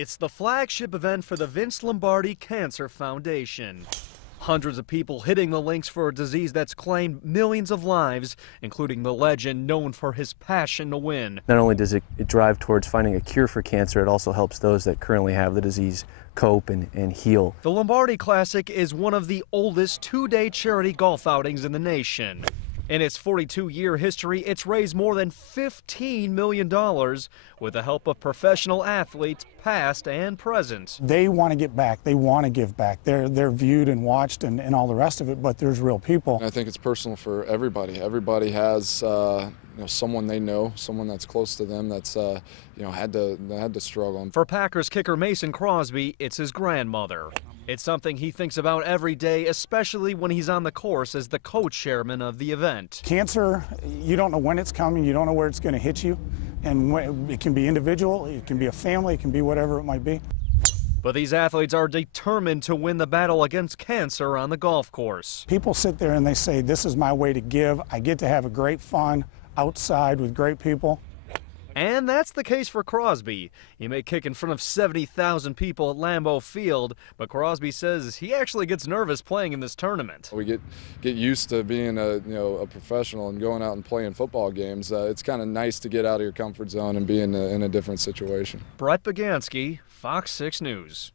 It's the flagship event for the Vince Lombardi Cancer Foundation. Hundreds of people hitting the links for a disease that's claimed millions of lives, including the legend known for his passion to win. Not only does it drive towards finding a cure for cancer, it also helps those that currently have the disease cope and heal. The Lombardi Classic is one of the oldest two-day charity golf outings in the nation. In its 42-year history, it's raised more than $15 million with the help of professional athletes, past and present. They want to get back. They want to give back. They're viewed and watched and all the rest of it, but there's real people. I think it's personal for everybody. Everybody has someone they know, someone that's close to them that's had to struggle. For Packers kicker Mason Crosby, it's his grandmother. It's something he thinks about every day, especially when he's on the course as the co-chairman of the event. Cancer, you don't know when it's coming, you don't know where it's going to hit you, and it can be individual, it can be a family, it can be whatever it might be. But these athletes are determined to win the battle against cancer on the golf course. People sit there and they say, this is my way to give. I get to have a great fun outside with great people. And that's the case for Crosby. He may kick in front of 70,000 people at Lambeau Field, but Crosby says he actually gets nervous playing in this tournament. We get used to being a professional and going out and playing football games. It's kind of nice to get out of your comfort zone and be in a different situation. Brett Bagansky, Fox 6 News.